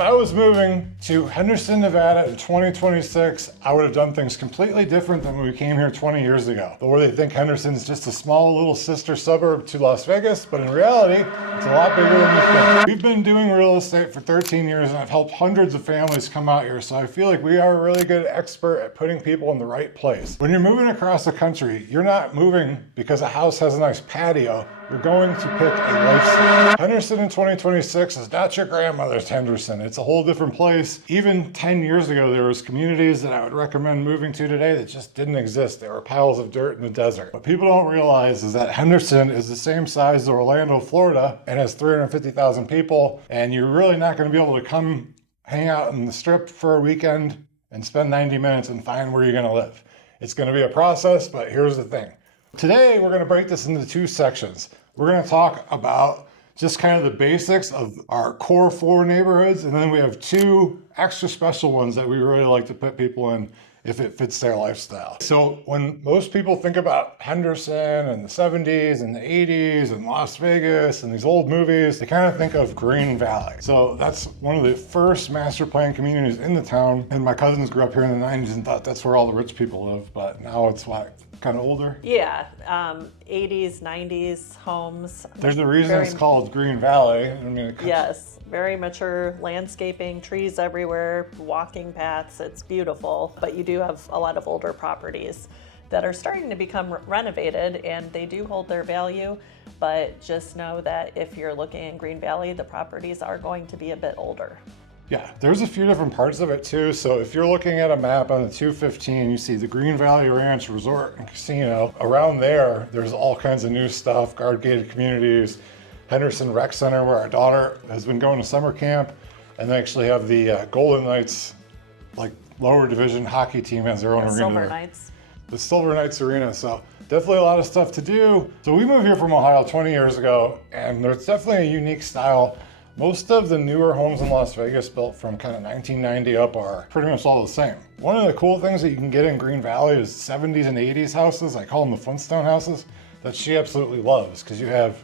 If I was moving to Henderson, Nevada in 2026, I would have done things completely different than when we came here 20 years ago. But where they think Henderson's just a small little sister suburb to Las Vegas, but in reality, it's a lot bigger than you think. We've been doing real estate for 13 years and I've helped hundreds of families come out here, so I feel like we are a really good expert at putting people in the right place. When you're moving across the country, you're not moving because a house has a nice patio. You're going to pick a lifestyle. Henderson in 2026 is not your grandmother's Henderson. It's a whole different place. Even 10 years ago, there was communities that I would recommend moving to today that just didn't exist. There were piles of dirt in the desert. What people don't realize is that Henderson is the same size as Orlando, Florida, and has 350,000 people. And you're really not going to be able to come hang out in the Strip for a weekend and spend 90 minutes and find where you're going to live. It's going to be a process, but here's the thing. Today, we're going to break this into two sections. We're going to talk about just kind of the basics of our core 4 neighborhoods, and then we have 2 extra special ones that we really like to put people in if it fits their lifestyle. So when most people think about Henderson and the 70s and the 80s and Las Vegas and these old movies, they kind of think of Green Valley. So that's one of the first master plan communities in the town, and my cousins grew up here in the 90s and thought that's where all the rich people live, but now it's what? Kind of older? Yeah, 80s, 90s homes. There's a reason it's called Green Valley. I mean, yes, very mature landscaping, trees everywhere, walking paths. It's beautiful, but you do have a lot of older properties that are starting to become renovated, and they do hold their value, but just know that if you're looking in Green Valley, the properties are going to be a bit older. Yeah, there's a few different parts of it too. So if you're looking at a map on the 215, you see the Green Valley Ranch Resort and Casino. Around there, there's all kinds of new stuff, guard-gated communities, Henderson Rec Center, where our daughter has been going to summer camp, and they actually have the Golden Knights, like lower division hockey team, has their own arena Silver there. Knights. The Silver Knights Arena. So definitely a lot of stuff to do. So we moved here from Ohio 20 years ago, and there's definitely a unique style. Most of the newer homes in Las Vegas built from kind of 1990 up are pretty much all the same. One of the cool things that you can get in Green Valley is 70s and 80s houses. I call them the Flintstone houses, that she absolutely loves because you have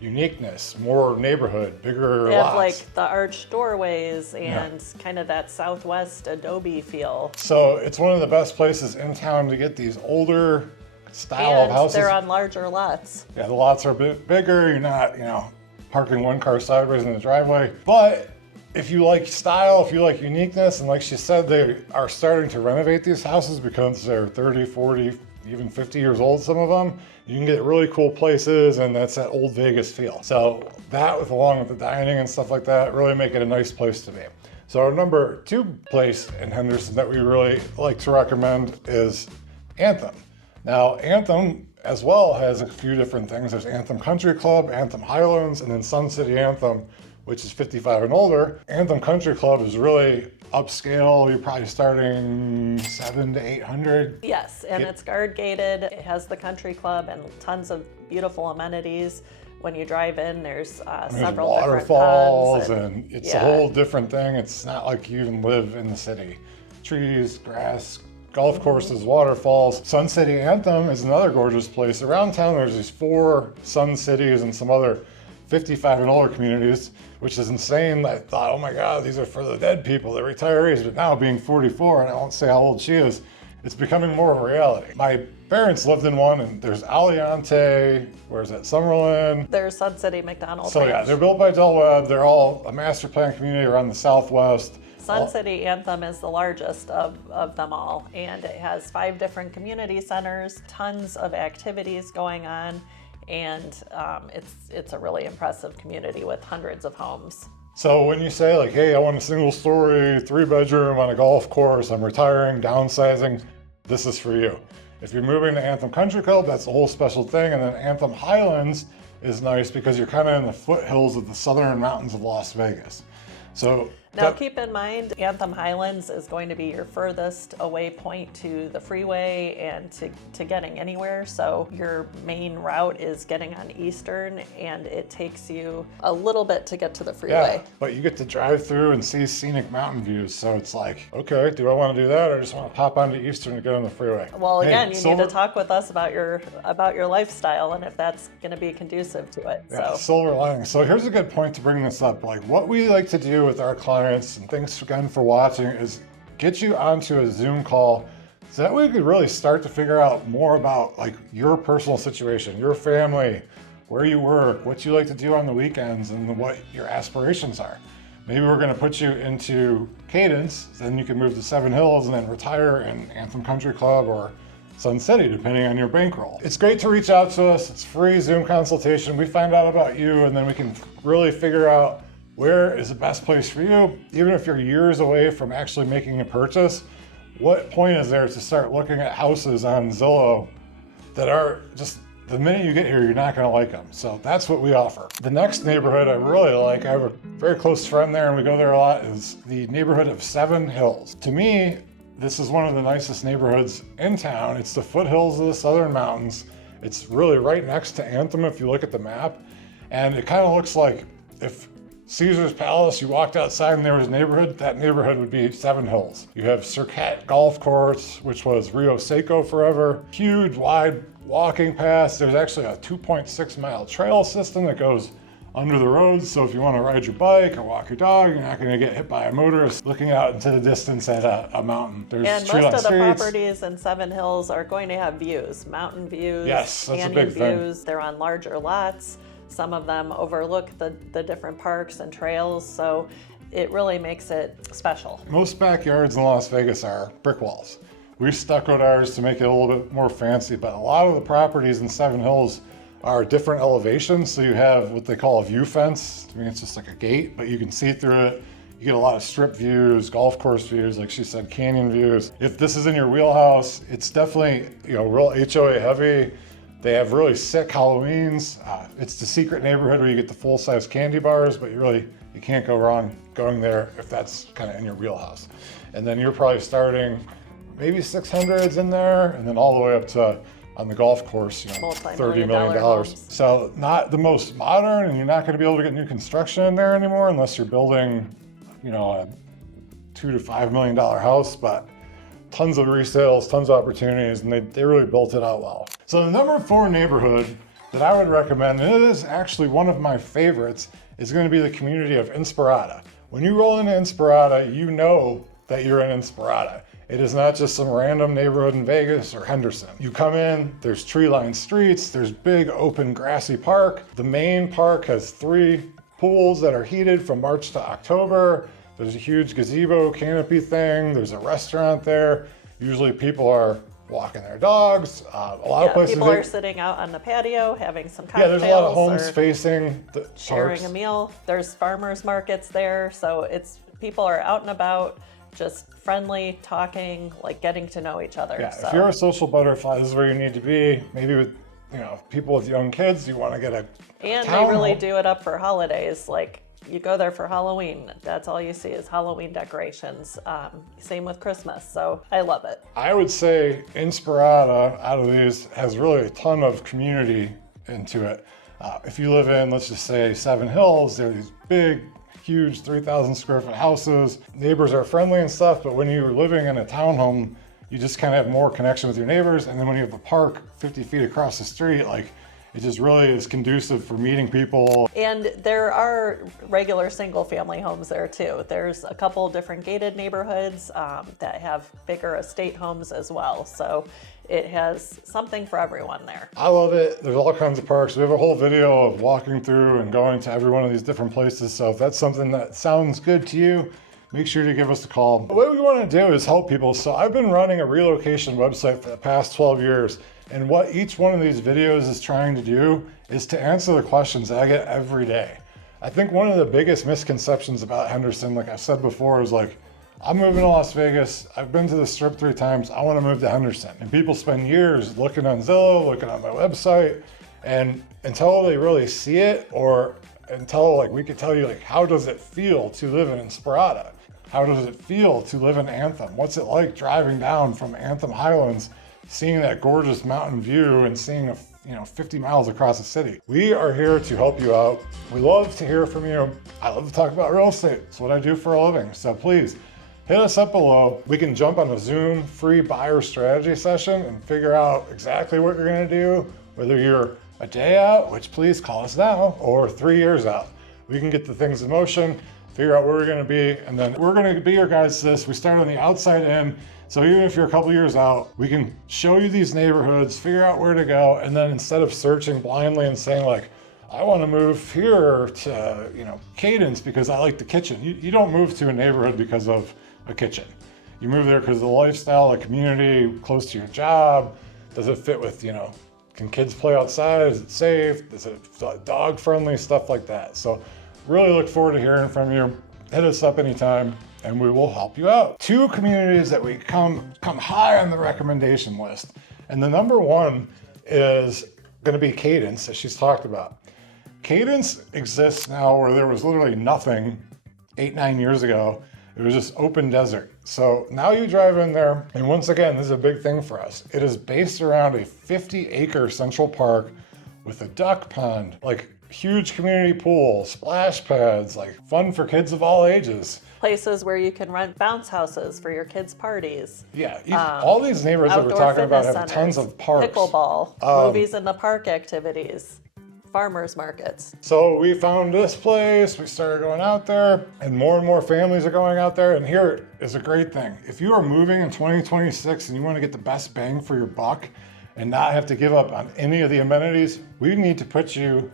uniqueness, more neighborhood, bigger lots. They have like the arched doorways and kind of that Southwest adobe feel. So it's one of the best places in town to get these older style of houses. They're on larger lots. Yeah, the lots are a bit bigger. You're not, parking one car sideways in the driveway. But if you like style, if you like uniqueness, and like she said, they are starting to renovate these houses because they're 30, 40, even 50 years old, some of them. You can get really cool places, and that's that old Vegas feel. So that, along with the dining and stuff like that, really make it a nice place to be. So our number 2 place in Henderson that we really like to recommend is Anthem. Now, Anthem as well has a few different things. There's Anthem Country Club, Anthem Highlands, and then Sun City Anthem, which is 55 and older. Anthem Country Club is really upscale. You're probably starting 700 to 800. Yes, and it's guard gated. It has the country club and tons of beautiful amenities. When you drive in, there's several waterfalls, different and it's a whole different thing. It's not like you even live in the city. Trees, grass, golf courses, waterfalls. Sun City Anthem is another gorgeous place. Around town, there's these 4 Sun Cities and some other 55 and older communities, which is insane. I thought, oh my God, these are for the dead people, the retirees. But now being 44, and I won't say how old she is, it's becoming more of a reality. My parents lived in one, and there's Aliante, where's that, Summerlin? There's Sun City McDonald's. So yeah, they're built by Del Webb. They're all a master plan community around the Southwest. Sun City Anthem is the largest of them all, and it has 5 different community centers, tons of activities going on, and it's a really impressive community with hundreds of homes. So when you say like, hey, I want a single story, 3-bedroom on a golf course, I'm retiring, downsizing, this is for you. If you're moving to Anthem Country Club, that's a whole special thing. And then Anthem Highlands is nice because you're kind of in the foothills of the southern mountains of Las Vegas. So now keep in mind, Anthem Highlands is going to be your furthest away point to the freeway and to getting anywhere. So your main route is getting on Eastern, and it takes you a little bit to get to the freeway. Yeah, but you get to drive through and see scenic mountain views. So it's like, okay, do I want to do that, or just want to pop onto Eastern to get on the freeway? Well, again, you need to talk with us about your lifestyle and if that's going to be conducive to it. Yeah, silver lining. So here's a good point to bring this up. Like what we like to do with our clients clients, and thanks again for watching, is get you onto a Zoom call so that we could really start to figure out more about like your personal situation, your family, where you work, what you like to do on the weekends, and what your aspirations are. Maybe we're going to put you into Cadence, then you can move to Seven Hills and then retire in Anthem Country Club or Sun City, depending on your bankroll. It's great to reach out to us. It's free Zoom consultation. We find out about you, and then we can really figure out where is the best place for you. Even if you're years away from actually making a purchase, what point is there to start looking at houses on Zillow that are just, the minute you get here, you're not gonna like them. So that's what we offer. The next neighborhood I really like, I have a very close friend there and we go there a lot, is the neighborhood of Seven Hills. To me, this is one of the nicest neighborhoods in town. It's the foothills of the Southern Mountains. It's really right next to Anthem if you look at the map. And it kind of looks like if Caesar's Palace, you walked outside and there was a neighborhood, that neighborhood would be Seven Hills. You have Circat Golf Course, which was Rio Seco forever. Huge, wide walking paths. There's actually a 2.6 mile trail system that goes under the roads. So if you want to ride your bike or walk your dog, you're not going to get hit by a motorist looking out into the distance at a mountain. There's and most of the properties in Seven Hills are going to have views, mountain views, yes, that's canyon a big thing. views. They're on larger lots. Some of them overlook the different parks and trails. So it really makes it special. Most backyards in Las Vegas are brick walls. We stuccoed ours to make it a little bit more fancy, but a lot of the properties in Seven Hills are different elevations. So you have what they call a view fence. To me, it's just like a gate, but you can see through it. You get a lot of strip views, golf course views, like she said, canyon views. If this is in your wheelhouse, it's definitely, real HOA heavy. They have really sick Halloweens. It's the secret neighborhood where you get the full-size candy bars, but you can't go wrong going there if that's kind of in your wheelhouse. And then you're probably starting maybe 600s in there, and then all the way up to, on the golf course, $30 million. Homes. So not the most modern, and you're not gonna be able to get new construction in there anymore unless you're building, a $2 to $5 million house, but tons of resales, tons of opportunities, and they really built it out well. So the number 4 neighborhood that I would recommend, and it is actually one of my favorites, is gonna be the community of Inspirada. When you roll into Inspirada, you know that you're in Inspirada. It is not just some random neighborhood in Vegas or Henderson. You come in, there's tree-lined streets, there's big open grassy park. The main park has 3 pools that are heated from March to October. There's a huge gazebo canopy thing. There's a restaurant there. Usually people are walking their dogs. A lot of places. People are sitting out on the patio having some cocktails. Yeah, there's a lot of homes facing the sharing parks. a meal. There's farmers markets there. So people are out and about, just friendly, talking, like getting to know each other. Yeah, so. If you're a social butterfly, this is where you need to be. Maybe with people with young kids, you want to get a And town they really home. do it up for holidays. Like you go there for Halloween, that's all you see is Halloween decorations. Same with Christmas, so I love it. I would say Inspirada, out of these, has really a ton of community into it. If you live in, let's just say, Seven Hills, there are these big, huge 3,000 square foot houses. Neighbors are friendly and stuff, but when you're living in a townhome, you just kind of have more connection with your neighbors. And then when you have a park 50 feet across the street, it just really is conducive for meeting people. And there are regular single family homes there too. There's a couple different gated neighborhoods that have bigger estate homes as well. So it has something for everyone there. I love it. There's all kinds of parks. We have a whole video of walking through and going to every one of these different places. So if that's something that sounds good to you, make sure to give us a call. What we want to do is help people. So I've been running a relocation website for the past 12 years. And what each one of these videos is trying to do is to answer the questions that I get every day. I think one of the biggest misconceptions about Henderson, like I said before, is I'm moving to Las Vegas. I've been to the Strip 3 times. I want to move to Henderson. And people spend years looking on Zillow, looking on my website, and until they really see it, or until we could tell you how does it feel to live in Inspirada? How does it feel to live in Anthem? What's it like driving down from Anthem Highlands, seeing that gorgeous mountain view and seeing 50 miles across the city? We are here to help you out. We love to hear from you. I love to talk about real estate. It's what I do for a living. So please hit us up below. We can jump on a Zoom free buyer strategy session and figure out exactly what you're gonna do, whether you're a day out, which please call us now, or 3 years out. We can get the things in motion. figure out where we're gonna be, and then we're gonna be your guides to this. We start on the outside in, so even if you're a couple years out, we can show you these neighborhoods, figure out where to go, and then instead of searching blindly and saying like, I want to move here to, Cadence because I like the kitchen. You don't move to a neighborhood because of a kitchen. You move there because of the lifestyle, the community, close to your job. Does it fit with, can kids play outside? Is it safe? Is it dog friendly? Stuff like that. So really look forward to hearing from you. Hit us up anytime and we will help you out. 2 communities that we come high on the recommendation list. And the number one is going to be Cadence, as she's talked about. Cadence exists now where there was literally nothing 8-9 years ago. It was just open desert. So now you drive in there, and once again, this is a big thing for us. It is based around a 50-acre central park with a duck pond, like huge community pool, splash pads, like fun for kids of all ages. Places where you can rent bounce houses for your kids' parties. Yeah, all these neighborhoods that we're talking about have tons of parks. Pickleball, movies in the park activities, farmers markets. So we found this place, we started going out there, and more families are going out there. And here is a great thing. If you are moving in 2026 and you want to get the best bang for your buck and not have to give up on any of the amenities, we need to put you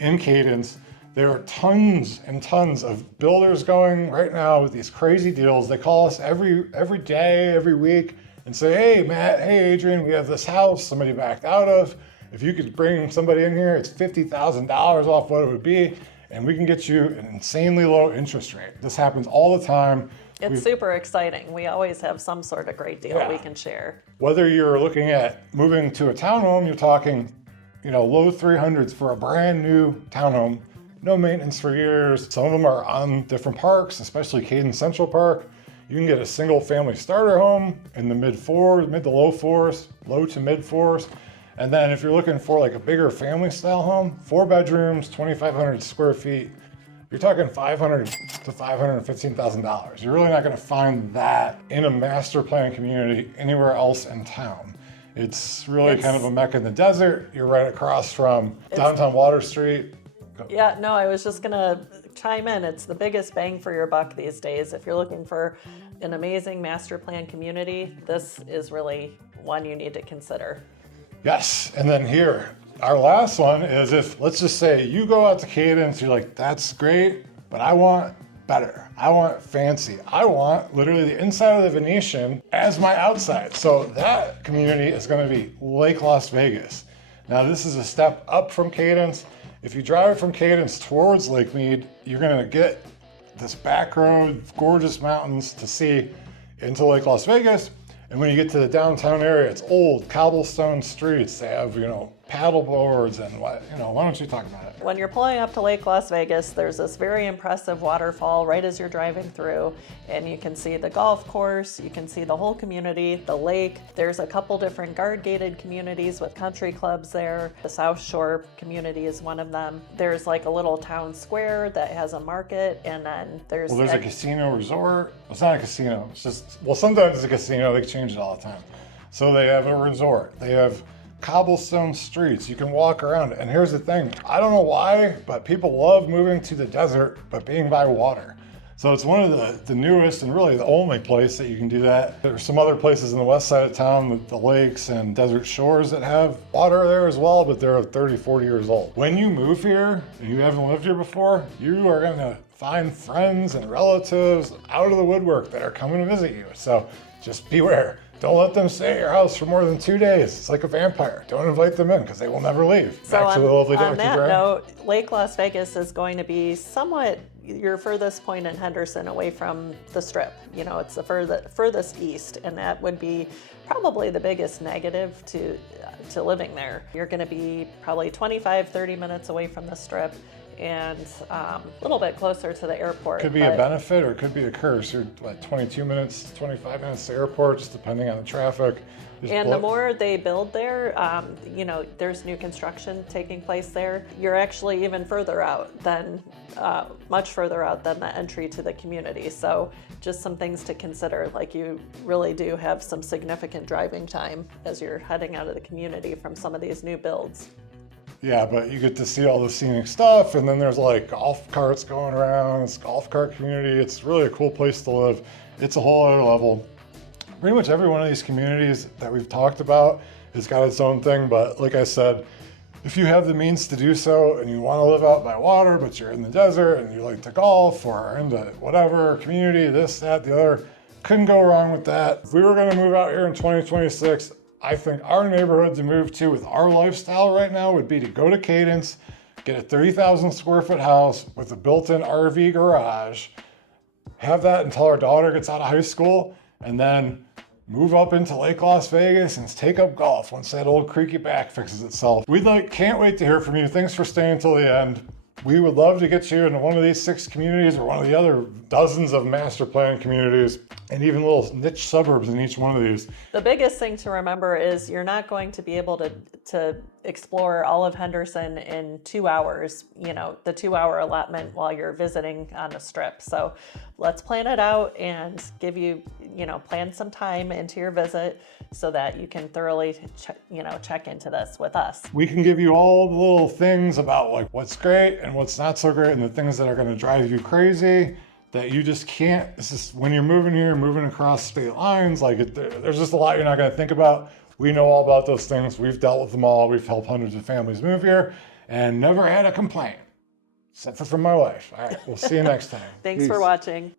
in Cadence. There are tons and tons of builders going right now with these crazy deals. They call us every day, every week, and say, hey, Matt, hey, Adrianne, we have this house somebody backed out of. If you could bring somebody in here, it's $50,000 off what it would be, and we can get you an insanely low interest rate. This happens all the time. It's super exciting. We always have some sort of great deal we can share. Whether you're looking at moving to a townhome, you're talking, low 300s for a brand new townhome. No maintenance for years. Some of them are on different parks, especially Cadence Central Park. You can get a single family starter home in the mid to low 4s, low to mid 4s. And then if you're looking for like a bigger family style home, 4 bedrooms, 2,500 square feet, you're talking $500,000 to $515,000. You're really not gonna find that in a master plan community anywhere else in town. It's really kind of a mecca in the desert. You're right across from downtown Water Street. Yeah, no, I was just gonna chime in. It's the biggest bang for your buck these days. If you're looking for an amazing master plan community, this is really one you need to consider. Yes, and then here, our last one is if, let's just say you go out to Cadence, you're like, that's great, but I want better. I want fancy. I want literally the inside of the Venetian as my outside. So that community is gonna be Lake Las Vegas. Now this is a step up from Cadence. If you drive from Cadence towards Lake Mead, you're gonna get this back road, gorgeous mountains to see into Lake Las Vegas. And when you get to the downtown area, it's old cobblestone streets. They have, paddle boards and why don't you talk about it? When you're pulling up to Lake Las Vegas, there's this very impressive waterfall right as you're driving through, and you can see the golf course, you can see the whole community, the lake. There's a couple different guard-gated communities with country clubs there. The South Shore community is one of them. There's like a little town square that has a market, and then there's a casino resort. It's not a casino. It's just, sometimes it's a casino. They change it all the time. So they have a resort. They have cobblestone streets. You can walk around. And here's the thing. I don't know why, but people love moving to the desert, but being by water. So it's one of the newest and really the only place that you can do that. There are some other places in the west side of town with the lakes and desert shores that have water there as well, but they're 30, 40 years old. When you move here and you haven't lived here before, you are gonna find friends and relatives out of the woodwork that are coming to visit you. So just beware. Don't let them stay at your house for more than 2 days. It's like a vampire. Don't invite them in because they will never leave. So on that note, Lake Las Vegas is going to be somewhat your furthest point in Henderson away from the Strip. It's the furthest east, and that would be probably the biggest negative to living there. You're going to be probably 25, 30 minutes away from the Strip, and a little bit closer to the airport. Could be a benefit or it could be a curse. You're like 22 minutes, 25 minutes to the airport, just depending on the traffic. And the more they build there, there's new construction taking place there. You're actually even further out than, much further out than the entry to the community. So just some things to consider, like you really do have some significant driving time as you're heading out of the community from some of these new builds. Yeah, but you get to see all the scenic stuff, and then there's like golf carts going around. It's a golf cart community. It's really a cool place to live. It's a whole other level. Pretty much every one of these communities that we've talked about has got its own thing, but like I said, if you have the means to do so and you want to live out by water, but you're in the desert and you like to golf or are into whatever community, this, that, the other, couldn't go wrong with that. If we were going to move out here in 2026, I think our neighborhood to move to with our lifestyle right now would be to go to Cadence, get a 30,000 square foot house with a built-in RV garage, have that until our daughter gets out of high school, and then move up into Lake Las Vegas and take up golf once that old creaky back fixes itself. Can't wait to hear from you. Thanks for staying till the end. We would love to get you into one of these 6 communities or one of the other dozens of master plan communities and even little niche suburbs in each one of these. The biggest thing to remember is you're not going to be able to explore all of Henderson in 2 hours, the 2-hour allotment while you're visiting on the strip. So let's plan it out and give you, plan some time into your visit so that you can thoroughly, check into this with us. We can give you all the little things about like what's great and what's not so great and the things that are going to drive you crazy that you just can't. It's just when you're moving here, moving across state lines, there's just a lot you're not going to think about. We know all about those things. We've dealt with them all. We've helped hundreds of families move here and never had a complaint, except for from my wife. All right, we'll see you next time. Thanks for watching.